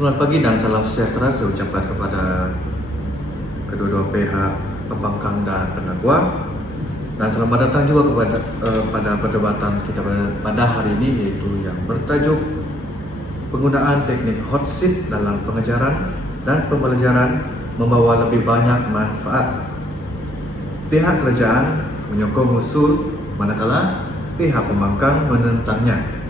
Selamat pagi dan salam sejahtera saya ucapkan kepada kedua-dua pihak pembangkang dan pendakwa. Dan selamat datang juga pada perdebatan kita pada hari ini, yaitu yang bertajuk penggunaan teknik hot seat dalam pengajaran dan pembelajaran membawa lebih banyak manfaat. Pihak kerajaan menyokong usul manakala pihak pembangkang menentangnya.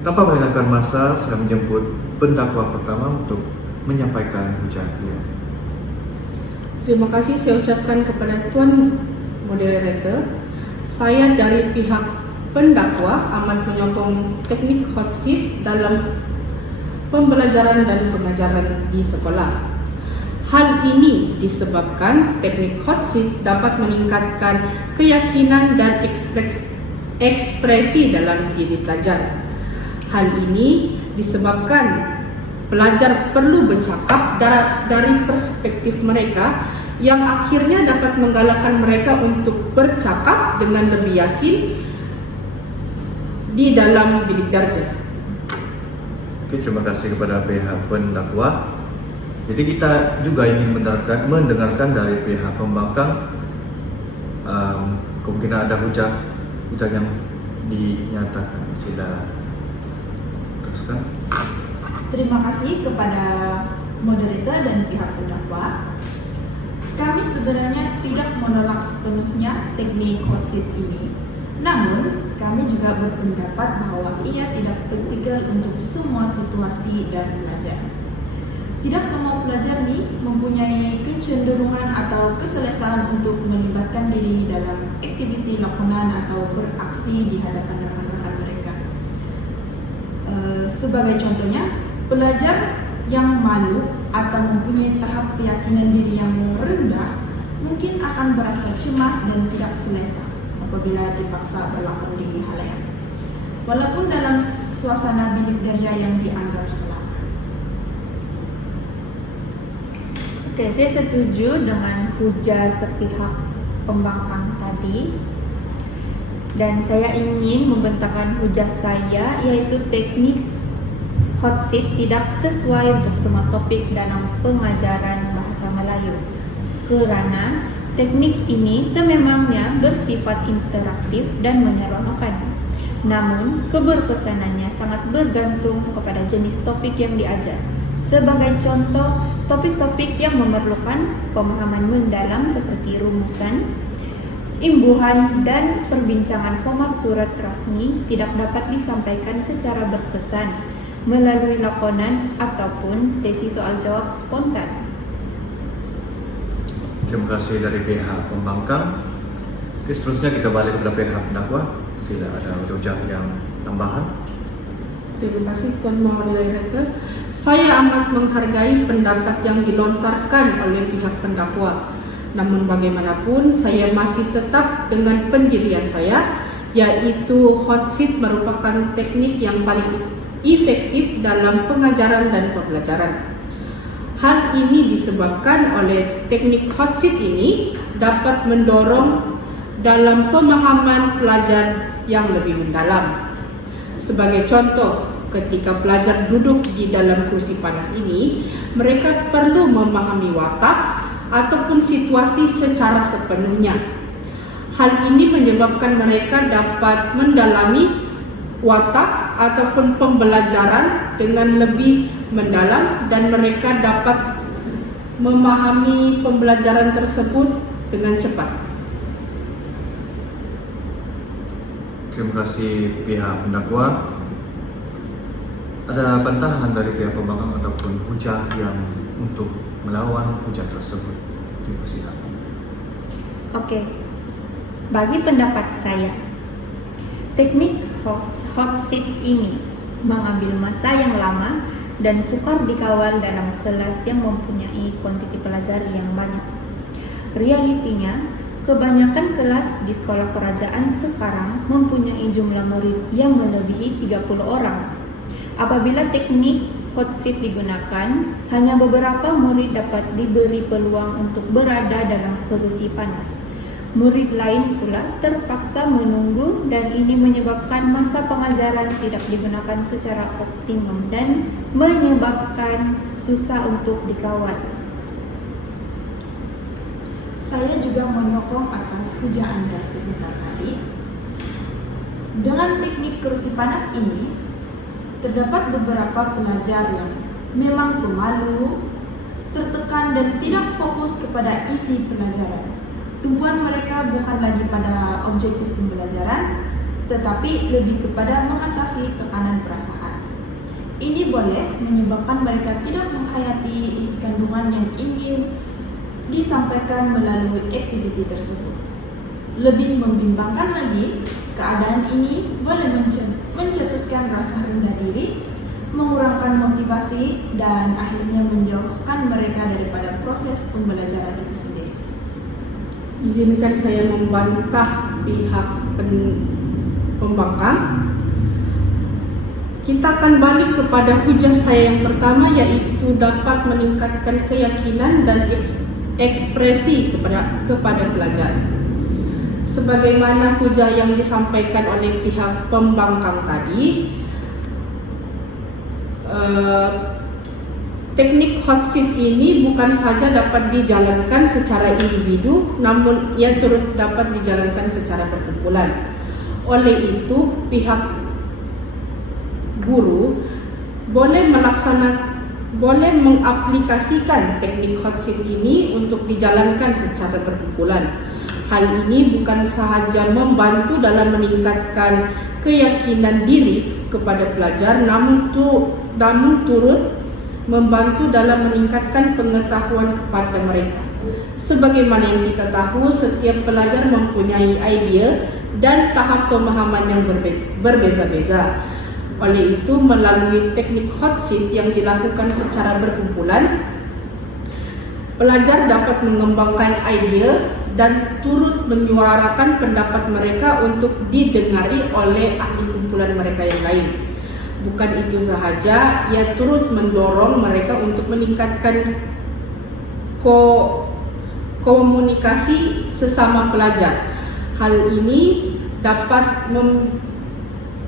Tanpa melengahkan masa, saya menjemput pendakwa pertama untuk menyampaikan hujah beliau. Terima kasih saya ucapkan kepada Tuan Moderator. Saya dari pihak pendakwa amat menyokong teknik hot seat dalam pembelajaran dan pengajaran di sekolah. Hal ini disebabkan teknik hot seat dapat meningkatkan keyakinan dan ekspresi dalam diri pelajar. Hal ini disebabkan pelajar perlu bercakap dari perspektif mereka yang akhirnya dapat menggalakkan mereka untuk bercakap dengan lebih yakin di dalam bilik darjah. Oke, terima kasih kepada pihak pendakwa. Jadi kita juga ingin mendengarkan dari pihak pembangkang. Kemungkinan ada hujah yang dinyatakan. Sila teruskan. Terima kasih kepada moderator dan pihak pendakwa. Kami sebenarnya tidak menolak sepenuhnya teknik hot seat ini. Namun, kami juga berpendapat bahwa ia tidak praktikal untuk semua situasi dan pelajar. Tidak semua pelajar nih mempunyai kecenderungan atau keselesaan untuk melibatkan diri dalam aktiviti lakonan atau beraksi di hadapan rekan-rekan mereka. Sebagai contohnya, pelajar yang malu atau mempunyai tahap keyakinan diri yang rendah mungkin akan merasa cemas dan tidak selesa apabila dipaksa berlakon di halayak, walaupun dalam suasana bilik darjah yang dianggap selamat. Oke, saya setuju dengan hujah sepihak pembangkang tadi. Dan saya ingin membentangkan hujah saya, yaitu teknik hot seat tidak sesuai untuk semua topik dalam pengajaran bahasa Melayu. Kerana teknik ini sememangnya bersifat interaktif dan menyeronokkan. Namun, keberkesanannya sangat bergantung kepada jenis topik yang diajar. Sebagai contoh, topik-topik yang memerlukan pemahaman mendalam seperti rumusan, imbuhan, dan perbincangan format surat rasmi tidak dapat disampaikan secara berkesan melalui lakonan ataupun sesi soal jawab spontan. Terima kasih dari pihak pembangkang. Oke, seterusnya kita balik kepada pihak pendakwa. Sila ada hujah yang tambahan. Terima kasih Tuan Moderator. Saya amat menghargai pendapat yang dilontarkan oleh pihak pendakwa. Namun bagaimanapun saya masih tetap dengan pendirian saya, yaitu hot seat merupakan teknik yang paling efektif dalam pengajaran dan pembelajaran. Hal ini disebabkan oleh teknik hot seat ini dapat mendorong dalam pemahaman pelajar yang lebih mendalam. Sebagai contoh, ketika pelajar duduk di dalam kursi panas ini, mereka perlu memahami watak ataupun situasi secara sepenuhnya. Hal ini menyebabkan mereka dapat mendalami watak ataupun pembelajaran dengan lebih mendalam dan mereka dapat memahami pembelajaran tersebut dengan cepat. Terima kasih pihak pendakwa. Ada bantahan dari pihak pembangkang ataupun hujah yang untuk melawan hujah tersebut di persidangan? Oke, bagi pendapat saya, teknik hot seat ini mengambil masa yang lama dan sukar dikawal dalam kelas yang mempunyai kuantiti pelajar yang banyak. Realitinya, kebanyakan kelas di sekolah kerajaan sekarang mempunyai jumlah murid yang melebihi 30 orang. Apabila teknik hot seat digunakan, hanya beberapa murid dapat diberi peluang untuk berada dalam kerusi panas. murid lain pula terpaksa menunggu dan ini menyebabkan masa pengajaran tidak digunakan secara optimum dan menyebabkan susah untuk dikawal. Saya juga menyokong atas hujah Anda sebentar tadi. Dengan teknik kerusi panas ini, terdapat beberapa pelajar yang memang pemalu, tertekan dan tidak fokus kepada isi pelajaran. Tumpuan mereka bukan lagi pada objektif pembelajaran, tetapi lebih kepada mengatasi tekanan perasaan. Ini boleh menyebabkan mereka tidak menghayati isi kandungan yang ingin disampaikan melalui aktiviti tersebut. Lebih membimbangkan lagi, keadaan ini boleh mencetuskan rasa rendah diri, mengurangkan motivasi, dan akhirnya menjauhkan mereka daripada proses pembelajaran itu sendiri. Izinkan saya membantah pihak pembangkang. Kita akan balik kepada hujah saya yang pertama, yaitu dapat meningkatkan keyakinan dan ekspresi kepada pelajar. Sebagaimana hujah yang disampaikan oleh pihak pembangkang tadi, teknik hot seat ini bukan saja dapat dijalankan secara individu, namun ia turut dapat dijalankan secara berkumpulan. Oleh itu, pihak guru boleh mengaplikasikan teknik hot seat ini untuk dijalankan secara berkumpulan. Hal ini bukan sahaja membantu dalam meningkatkan keyakinan diri kepada pelajar, namun turut membantu dalam meningkatkan pengetahuan kepada mereka. Sebagaimana yang kita tahu, setiap pelajar mempunyai idea dan tahap pemahaman yang berbeza-beza. Oleh itu, melalui teknik hot seat yang dilakukan secara berkumpulan, pelajar dapat mengembangkan idea dan turut menyuarakan pendapat mereka untuk didengari oleh ahli kumpulan mereka yang lain. Bukan itu sahaja, ia turut mendorong mereka untuk meningkatkan komunikasi sesama pelajar. Hal ini dapat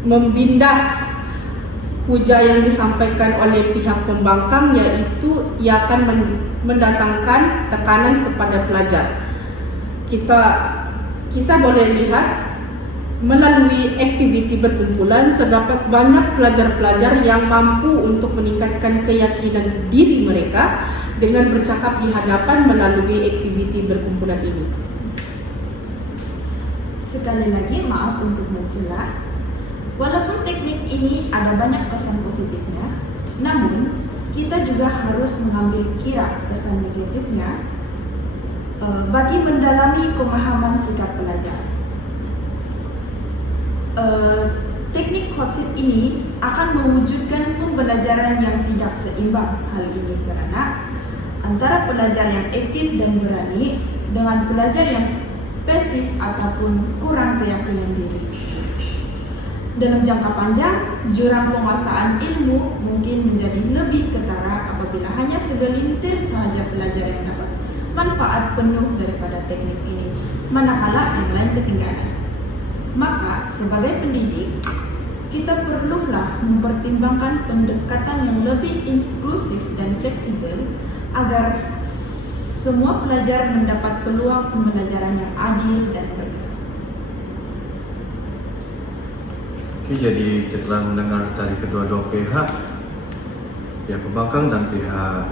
membindas hujah yang disampaikan oleh pihak pembangkang, yaitu ia akan mendatangkan tekanan kepada pelajar. Kita boleh lihat melalui aktiviti berkumpulan terdapat banyak pelajar-pelajar yang mampu untuk meningkatkan keyakinan diri mereka dengan bercakap di hadapan melalui aktiviti berkumpulan ini. Sekali lagi maaf untuk mencela, walaupun teknik ini ada banyak kesan positifnya, namun kita juga harus mengambil kira kesan negatifnya bagi mendalami pemahaman sikap pelajar. Teknik hot seat ini akan mewujudkan pembelajaran yang tidak seimbang. Hal ini karena antara pelajar yang aktif dan berani dengan pelajar yang pasif ataupun kurang keyakinan diri. Dalam jangka panjang, jurang penguasaan ilmu mungkin menjadi lebih ketara apabila hanya segelintir sahaja pelajar yang dapat manfaat penuh daripada teknik ini, manakala yang lain ketinggalan. Maka, sebagai pendidik, kita perlulah mempertimbangkan pendekatan yang lebih inklusif dan fleksibel agar semua pelajar mendapat peluang pembelajaran yang adil dan berkesan. Oke, jadi kita telah mendengar dari kedua-dua pihak pembangkang dan pihak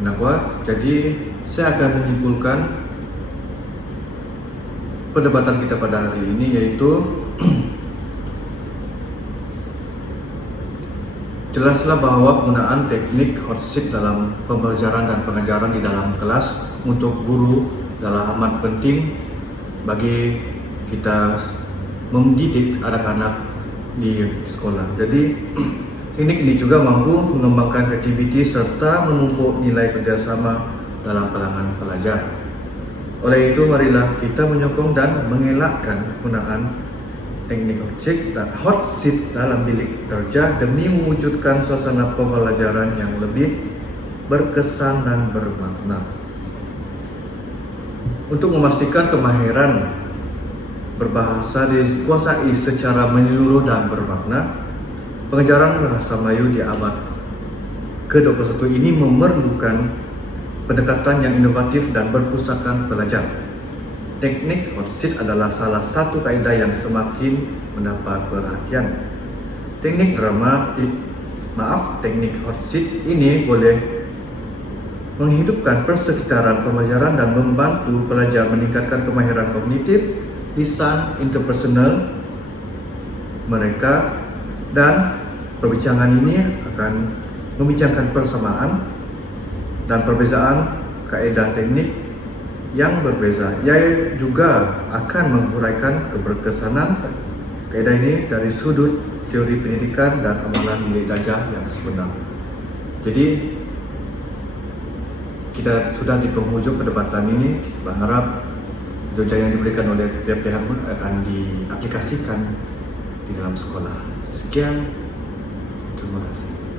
pendakwah. Jadi saya akan menyimpulkan perdebatan kita pada hari ini, yaitu jelaslah bahwa penggunaan teknik hot seat dalam pembelajaran dan pengajaran di dalam kelas untuk guru adalah amat penting bagi kita mendidik anak-anak di sekolah. Jadi teknik ini juga mampu mengembangkan kreativitas serta memupuk nilai kerjasama dalam kalangan pelajar. Oleh itu, marilah kita menyokong dan mengelakkan penggunaan teknik hot seat dalam bilik kerja demi mewujudkan suasana pembelajaran yang lebih berkesan dan bermakna. Untuk memastikan kemahiran berbahasa dikuasai secara menyeluruh dan bermakna, pengajaran bahasa Melayu di abad ke-21 ini memerlukan pendekatan yang inovatif dan berpusatkan pelajar. Teknik hot seat adalah salah satu kaedah yang semakin mendapat perhatian. Teknik hot seat ini boleh menghidupkan persekitaran pembelajaran dan membantu pelajar meningkatkan kemahiran kognitif, lisan, interpersonal mereka, dan perbincangan ini akan membincangkan persamaan dan perbezaan kaedah teknik yang berbeza. Ia juga akan menguraikan keberkesanan kaedah ini dari sudut teori pendidikan dan amalan nilai darjah yang sebenar. Jadi kita sudah di penghujung perdebatan ini. Berharap jejak yang diberikan oleh pihak pun akan diaplikasikan di dalam sekolah. Sekian, terima kasih.